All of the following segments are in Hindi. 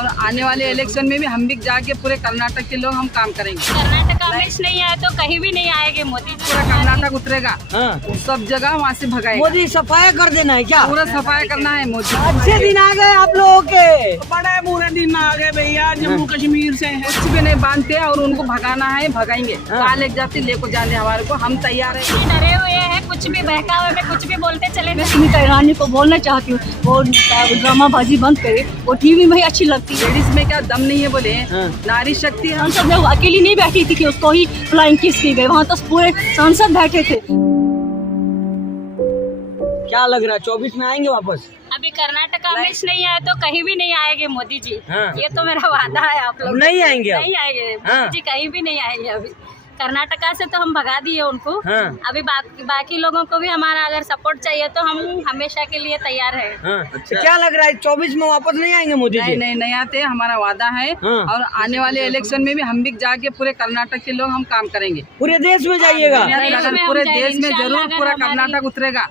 और आने वाले इलेक्शन में भी हम भी जाके पूरे कर्नाटक के लोग हम काम करेंगे। कर्नाटक में नहीं आए तो कहीं भी नहीं आएंगे मोदी जी। पूरा कर्नाटक उतरेगा, सब जगह वहाँ से भगाएगा। मोदी सफाई कर देना है क्या? पूरा सफाई करना है मोदी। अच्छे दिन आ गए आप लोगों के, बड़े बुरे दिन आ गए भैया। जम्मू कश्मीर से हैं। कुछ भी नहीं बांधते और उनको भगाना है, भगाएंगे। कहाँ ले जाते लेको जाने हमारे को, हम तैयार है। डरे हुए हैं, कुछ भी बहकावे में कुछ भी बोलते चले। मैं सुनीता ईरानी को बोलना चाहती हूँ, वो ड्रामाबाजी बंद करे, वो टीवी में ही अच्छी लगती है। लेडीज में क्या दम नहीं है बोले, नारी शक्ति है। हम सब लोग अकेली नहीं बैठी थी कि उसको ही फ्लाइंग किस की गई, वहाँ तो पूरे सांसद बैठे थे। क्या लग रहा है 24 में आएंगे वापस? अभी कर्नाटक में नहीं आए तो कहीं भी नहीं आएंगे मोदी जी। ये तो मेरा वादा है। आप लोग नहीं आएंगे? नहीं आएंगे मोदी जी, कहीं भी नहीं आएंगे। अभी कर्नाटका से तो हम भगा दिए उनको। अभी बाकी लोगों को भी हमारा अगर सपोर्ट चाहिए तो हम हमेशा के लिए तैयार है। तो क्या लग रहा है 24 में वापस नहीं आएंगे मोदी जी? नहीं आते, हमारा वादा है। और आने वाले इलेक्शन में भी हम भी जाके पूरे कर्नाटक के लोग हम काम करेंगे। पूरे देश में जाइएगा? पूरे देश में जरूर पूरा कर्नाटक उतरेगा,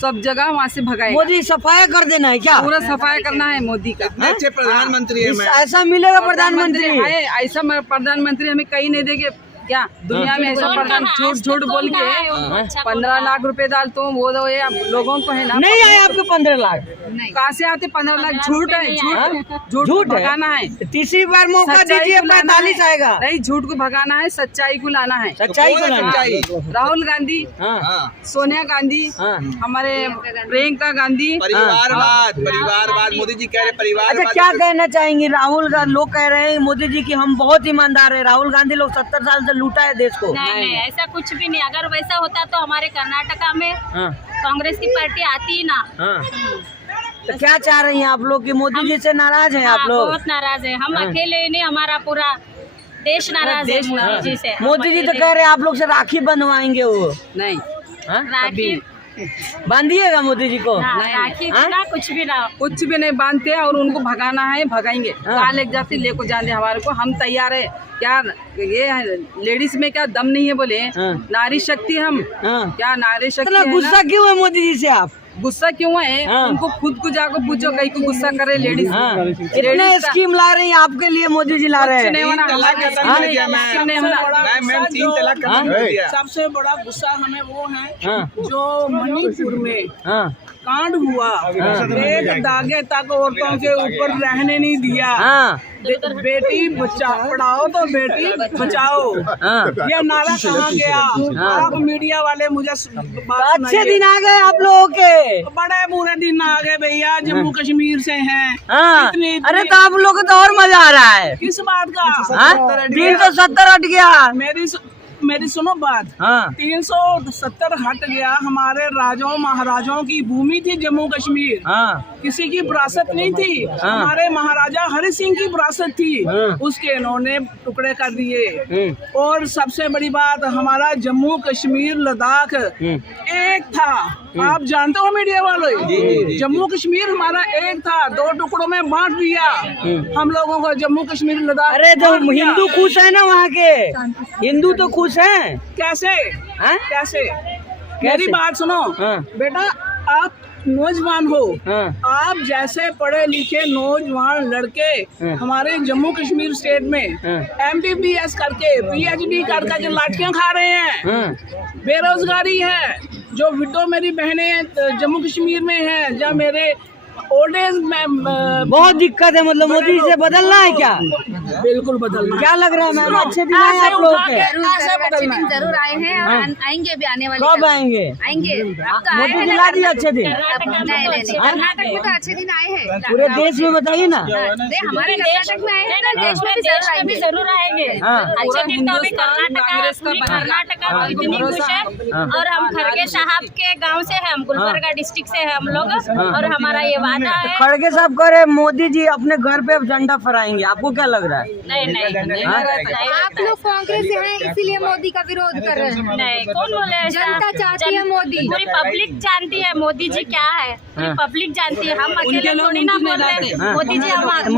सब जगह वहाँ से भगाएगा। मोदी सफाई कर देना है क्या? पूरा सफाई करना है मोदी का। अच्छे प्रधानमंत्री है। ऐसा मिलेगा प्रधानमंत्री? है ऐसा प्रधानमंत्री हमें कहीं नहीं देंगे क्या दुनिया में? ऐसा प्रधान झूठ बोल के 15 लाख रुपए डाल तो वो दो ये लोगों को है ना। नहीं आए आपके 15 लाख? कहाँ से आते 15 लाख? झूठ है, झूठ भगाना है। तीसरी बार मौका दीजिए, 45 आएगा। नहीं, झूठ को भगाना है, सच्चाई को लाना है। सच्चाई को लाना है। राहुल गांधी, सोनिया गांधी, हमारे प्रियंका गांधी। परिवारवाद मोदी जी कह रहे परिवार। अच्छा, क्या कहना चाहेंगे? राहुल गांधी लोग कह रहे हैं मोदी जी की हम बहुत ईमानदार है। राहुल गांधी लोग 70 साल से लूटा है देश को। नहीं, ऐसा कुछ भी नहीं। अगर वैसा होता तो हमारे कर्नाटका में कांग्रेस की पार्टी आती ही ना। तो क्या चाह रही हैं आप लोग कि मोदी जी से नाराज हैं आप लोग? बहुत नाराज है हम। अकेले ही नहीं, हमारा पूरा देश नाराज है मोदी जी से। मोदी जी तो कह रहे हैं आप लोग से राखी बनवाएंगे। वो नहीं, राखी बांधिएगा मोदी जी को? राखी ना, कुछ भी ना, कुछ भी नहीं बांधते और उनको भगाना है, भगाएंगे। कहाँ ले जाते लेको जाने हमारे को, हम तैयार है। क्या ये लेडीज में क्या दम नहीं है बोले, नारी शक्ति हम। क्या नारी शक्ति है? गुस्सा क्यों है मोदी जी से आप? गुस्सा क्यों है? उनको खुद को जाकर पूछो, कहीं को गुस्सा करे लेडीज। इतने स्कीम ला रही हैं आपके लिए मोदी जी, ला रहे हैं। सबसे बड़ा गुस्सा हमें वो है जो मणिपुर में कांड हुआ। एक दागे तक औरतों के ऊपर रहने नहीं दिया। बेटी पढ़ाओ तो बेटी बचाओ, ये नारा कहाँ गया? आप मीडिया वाले मुझे अच्छे दिन आ गए आप लोगों के, बड़े बुरे दिन आ गए भैया। जम्मू कश्मीर से हैं। अरे तो आप लोग को तो और मजा आ रहा है। किस बात का? दिल तो 70 हट गया। मेरी सुनो बात। 370 हट गया। हमारे राजाओं महाराजाओं की भूमि थी जम्मू कश्मीर। किसी की विरासत नहीं थी। हमारे महाराजा हरि सिंह की विरासत थी, उसके इन्होंने टुकड़े कर दिए। और सबसे बड़ी बात, हमारा जम्मू कश्मीर लद्दाख एक था। आप जानते हो मीडिया वालों, जम्मू कश्मीर हमारा एक था, 2 टुकड़ों में बांट दिया हम लोगों को जम्मू कश्मीर लद्दाख। अरे तो हिंदू खुश है ना वहाँ के? हिंदू तो खुश हैं। कैसे? मेरी बात सुनो बेटा, आप नौजवान हो। आप जैसे पढ़े लिखे नौजवान लड़के हमारे जम्मू कश्मीर स्टेट में MBBS करके PhD करके जो लाठियां खा रहे हैं, बेरोजगारी है। जो विडो मेरी बहनें जम्मू कश्मीर में हैं, जहाँ मेरे ओल्ड एज में बहुत दिक्कत है। मतलब मोदी जी से बदलना है क्या? बिल्कुल बदलना। क्या लग रहा है मैम? अच्छे दिन आए आप लोग के? जरूर आए हैं और आएंगे भी आने वाले। कब आएंगे? मोदी जी ला दिए अच्छे दिन? कर्नाटक में तो अच्छे दिन आए हैं। पूरे देश में बताइए ना। हमारे कर्नाटक में आए हैं, देश में भी जरूर आएंगे। अच्छे दिन तो अभी कर्नाटका इतनी खुश है। और हम खड़गे साहब के गाँव से है, हम गुलबर्गा डिस्ट्रिक्ट से है हम लोग। और हमारा ये वादा है। खड़गे साहब कह रहे मोदी जी अपने घर पे झंडा फहराएंगे, आपको क्या लग रहा है? नहीं। आप लोग कांग्रेस से हैं इसीलिए मोदी का विरोध कर रहे हैं। नहीं, कौन बोले? जनता चाहती है मोदी। पूरी पब्लिक जानती है मोदी जी क्या है। पूरी पब्लिक जानती है। हम अकेले थोड़ी ना बोल रहे हैं। मोदी जी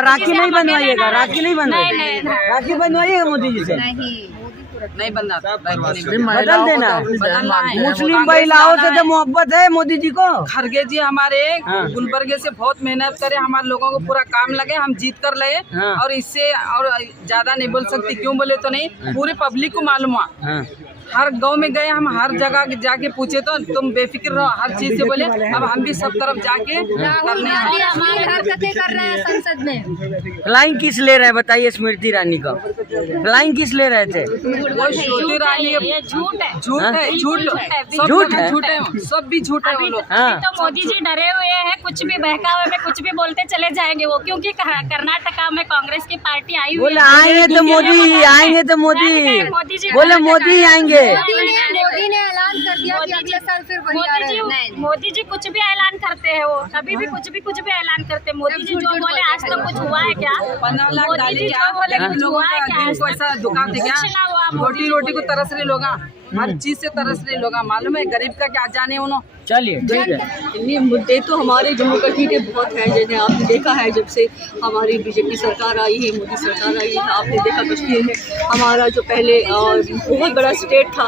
राखी नहीं बनवाइएगा? राखी नहीं बनवाइएगा? राखी बनवाइएगा मोदी जी से? नहीं, नहीं बनना, बदल देना। बदलना है। मुस्लिम महिलाओं से तो मोहब्बत है मोदी जी को। खड़गे जी हमारे गुलबर्गे से बहुत मेहनत करे, हमारे लोगों को पूरा काम लगे, हम जीत कर ले। और इससे और ज्यादा नहीं बोल सकती, क्यों बोले तो नहीं, पूरे पब्लिक को मालूम हुआ। हर गांव में गए हम, हर जगह जाके पूछे तो तुम बेफिक्र रहो, हर चीज से बोले। अब हम भी सब तरफ जाके करने हमारी हरकतें कर रहे हैं संसद में। फ्लाइंग किस ले रहे हैं बताइए स्मृति ईरानी को? फ्लाइंग किस ले रहे थे? वो स्मृति ईरानी ये झूठ है, झूठ है, झूठ झूठ है, झूठ है, सब भी झूठ है वो लोग। तो मोदी जी डरे हुए हैं, कुछ भी बहकावे में कुछ भी बोलते चले जाएंगे वो, क्योंकि कर्नाटका में कांग्रेस की पार्टी आई हुई बोले आएंगे तो मोदी, आएंगे तो मोदी, मोदी जी बोले मोदी आएंगे। मोदी ने ऐलान कर दिया कि अगले साल फिर वही आ रहे हैं। मोदी जी कुछ भी ऐलान करते हैं, वो कभी भी कुछ भी ऐलान करते हैं। मोदी जी जो बोले आज तक कुछ हुआ है क्या? 15 लाख मोदी डाले जी क्या? जो बोले कुछ लोगों हुआ है का क्या? दिन को ऐसा दुकान थे कुछ ना हुआ। क्या? रोटी को तरस रहे लोग, हर चीज से तरस रहे लोग। मालूम है गरीब का क्या जाने उन्होंने। चलिए ठीक है। ये मुद्दे तो हमारे जम्मू कश्मीर के बहुत हैं, जैसे आपने देखा है जब से हमारी बीजेपी सरकार आई है, मोदी सरकार आई है, आपने देखा कश्मीर में हमारा जो पहले बहुत बड़ा स्टेट था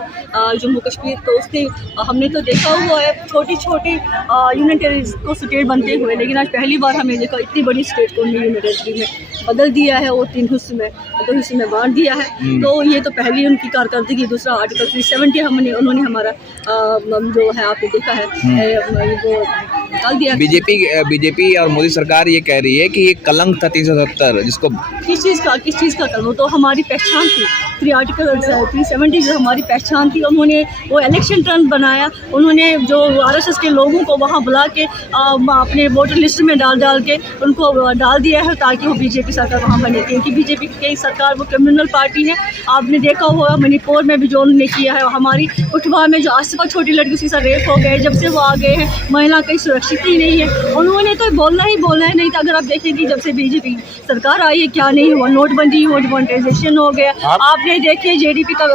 जम्मू कश्मीर, तो उसने हमने तो देखा हुआ है छोटी छोटी यूनियन टेरिटरी को स्टेट बनते हुए, लेकिन आज पहली बार हमने देखा इतनी बड़ी स्टेट को यूनियन टेरिटरी में बदल दिया है और 3 हिस्से में 2 हिस्से में बांट दिया है। तो ये तो पहली उनकी कारकर्दगी। दूसरा आर्टिकल 370 उन्होंने हमारा जो है आपने देखा है वो डाल दिया। बीजेपी और मोदी सरकार ये कह रही है कि ये कलंक था 370, जिसको किस चीज़ का कलंक? तो हमारी पहचान थी, 3 आर्टिकल 370 जो हमारी पहचान थी। उन्होंने वो इलेक्शन टर्न बनाया, उन्होंने जो RSS के लोगों को वहाँ बुला के अपने वोटर लिस्ट में डाल के उनको डाल दिया है ताकि वो बीजेपी सरकार वहाँ बने, क्योंकि बीजेपी की सरकार वो क्रिमिनल पार्टी है। आपने देखा होगा मणिपुर में भी जो उन्होंने किया है, हमारी उठवा में जो आसिफा छोटी लड़की उसके साथ रेप हो गए, जब से वो आ गए हैं महिला कहीं सुरक्षित ही नहीं है। उन्होंने तो बोलना ही है, नहीं तो अगर आप देखेंगे जब से बीजेपी सरकार आई है क्या नहीं हुआ, नोटबंदी हुआ, डिमोनेटाइजेशन हो गया। आपने देखिए GDP का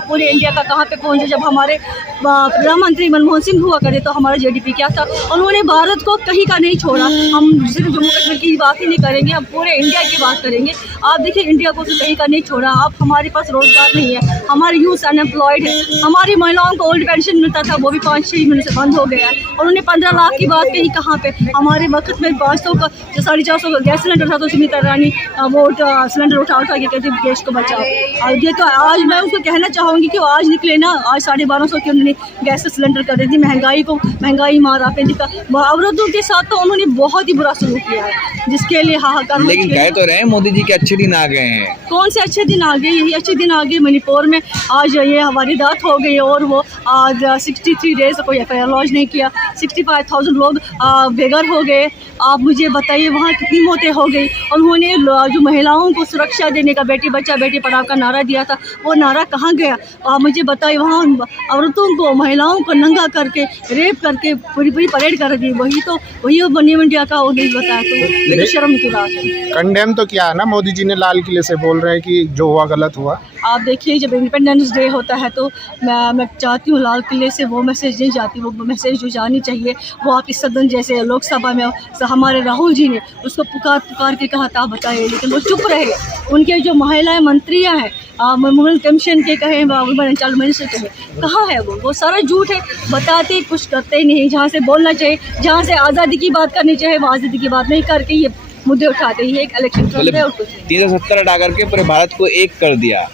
पूरे इंडिया का कहाँ पे पहुंचे। जब हमारे प्रधानमंत्री मनमोहन सिंह हुआ करे तो हमारा GDP क्या था। उन्होंने भारत को कहीं का नहीं छोड़ा। हम सिर्फ जम्मू कश्मीर की बात ही नहीं करेंगे, हम पूरे इंडिया की बात करेंगे। आप देखिए इंडिया को तो कहीं का नहीं छोड़ा। आप हमारे पास रोजगार नहीं है, हमारे यूथ अनएम्प्लॉयड है, हमारी महिलाओं को ओल्ड पेंशन मिलता था वो भी 5-6 महीने से बंद हो गया है। उन्होंने 15 लाख की बात कही कहाँ पे? हमारे वक्त में 500 का 450 का गैस सिलेंडर था तो सुनीता रानी वो सिलेंडर उठा के कहते देश को बचाओ। और ये तो आज मैं उसको कहना चाहूँगी कि आज निकले ना, आज 1250 की उन्होंने गैस सिलेंडर कर दी थी। महंगाई मार आपने देखा। अवरोधों के साथ तो उन्होंने बहुत ही बुरा सलूक किया है, जिसके लिए हाहाकार। लेकिन कह तो रहे हैं मोदी जी के अच्छे दिन आ गए हैं। कौन से अच्छे दिन आ गए? यही अच्छे दिन आ गए। मणिपुर में आज ये हमारी दात हो गई और वो आज 63 डेज कोई FIR लॉन्च नहीं किया, 65,000 लोग बेघर हो गए। आप मुझे बताइए वहाँ कितनी मौतें हो गई। उन्होंने जो महिलाओं को सुरक्षा देने का बेटी बचा बेटी पढ़ाओ का नारा दिया था, वो नारा कहाँ गया? आप मुझे बताइए। वहाँ औरतों को महिलाओं को नंगा करके रेप करके पूरी परेड कर दी। वही बनी इंडिया का, वो नहीं बताया तो शर्म की बात है। कंडेम तो किया है ना मोदी जी ने, लाल किले से बोल रहे हैं कि जो हुआ गलत हुआ। आप देखिए जब इंडिपेंडेंस डे होता है तो मैं चाहती हूँ लाल किले से वो मैसेज नहीं जाती, वो मैसेज जो जानी चाहिए वो आपकी सदन जैसे लोकसभा में हमारे राहुल जी ने उसको पुकार के कहा था बताइए, लेकिन वो चुप रहे। उनके जो महिलाएं मंत्रियां हैं वुमेन कमीशन के कहे, वुमेन एंड चाइल्ड मिनिस्टर कहे, कहाँ है वो सारा झूठ है। बताते कुछ करते ही नहीं। जहाँ से बोलना चाहिए, जहाँ से आज़ादी की बात करनी चाहिए वो आज़ादी की बात नहीं करके ये मुद्दे उठाते ही एक इलेक्शन 370 हटा करके पूरे भारत को एक कर दिया।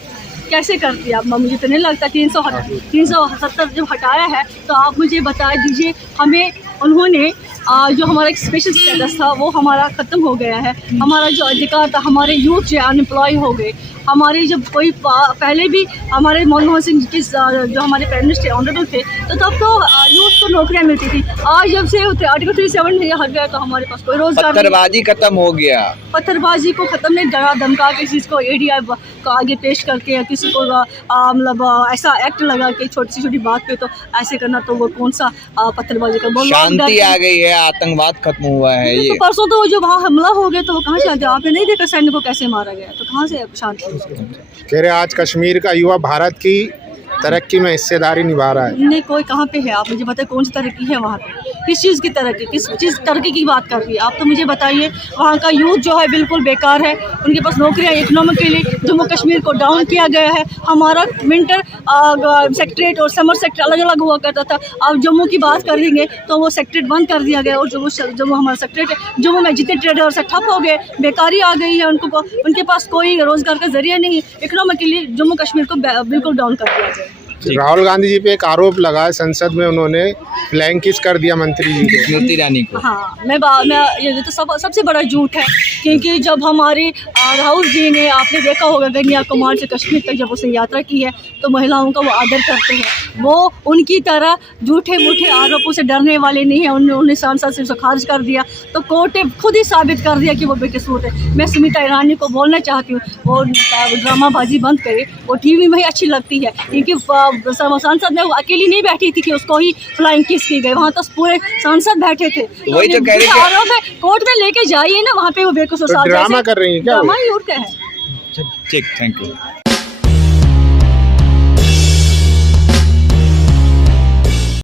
कैसे कर दिया? मुझे तो नहीं लगता। 370 जब हटाया है तो आप मुझे बता दीजिए हमें। उन्होंने जो हमारा एक स्पेशल स्टेटस था वो हमारा ख़त्म हो गया है। हमारा जो अधिकार था, हमारे यूथ जो अनएम्प्लॉय हो गए। हमारे जब कोई पहले भी हमारे मनमोहन सिंह के जो हमारे प्राइम मिनिस्टर ऑनरेबल थे तो तब तो यूथ को नौकरियां मिलती थी। आज जब से आर्टिकल 370 हट गया तो हमारे पास कोई रोजगार, पत्थरबाजी खत्म हो गया। पत्थरबाजी को ख़त्म नहीं, डरा धमका के किसी को ADI को आगे पेश करके या किसी को मतलब ऐसा एक्ट लगा के छोटी छोटी बात पे तो ऐसे करना, तो वो कौन सा पत्थरबाजी का? शांति आ गई है, आतंकवाद खत्म हुआ है। ये तो परसों तो जो वहाँ हमला हो गया तो वो कहाँ शांति? आपने नहीं देखा सैनिक को कैसे मारा गया, तो कहाँ से शांति? कह रहे आज कश्मीर का युवा भारत की तरक्की में हिस्सेदारी निभा रहा है। नहीं, कोई कहाँ पे है? आप मुझे बताइए कौन सी तरक्की है वहाँ पे? किस चीज़ की तरक्की, किस चीज़ तरक्की की बात कर रही है आप? तो मुझे बताइए। वहाँ का यूथ जो है बिल्कुल बेकार है, उनके पास नौकरियाँ इकोनॉमिकली जम्मू कश्मीर को डाउन किया गया है। हमारा विंटर सेक्रेटरेट और समर सेक्टर अलग अलग हुआ करता था। अब जम्मू की बात करेंगे तो वो सेक्रेटरेट बंद कर दिया गया और जम्मू हमारा सेक्रेटरेट जम्मू में जितने ट्रेडर से ठप हो गए, बेकारी आ गई है, उनके पास कोई रोजगार का जरिया नहीं, इकोनॉमिकली जम्मू कश्मीर को बिल्कुल डाउन कर दिया गया। राहुल गांधी जी पे एक आरोप लगा है, संसद में उन्होंने फ्लैंक किस कर दिया मंत्री जी को, स्मृति ईरानी को। हाँ, मैं ये तो सबसे बड़ा झूठ है, क्योंकि जब हमारे राहुल जी ने, आपने देखा होगा कन्याकुमारी से कश्मीर तक जब उसने यात्रा की है तो महिलाओं का वो आदर करते हैं। वो उनकी तरह झूठे मूठे आरोपों से डरने वाले नहीं है। उन्होंने सांसद से उसे खारिज कर दिया तो कोर्ट ने खुद ही साबित कर दिया कि वो बेकसूर है। मैं स्मृति ईरानी को बोलना चाहती हूँ वो ड्रामाबाजी बंद करे, वो टीवी में ही अच्छी लगती है, क्योंकि सांसद में वो अकेली नहीं बैठी थी कि उसको ही फ्लाइंग किस की गई, वहाँ तो पूरे सांसद बैठे थे। वही तो कह रही है, आरोप है, कोर्ट में लेके जाइए ना, वहाँ पे वो बेकसूर ड्रामा कर रही है क्या? ड्रामा ही और क्या है। ठीक, थैंक यू।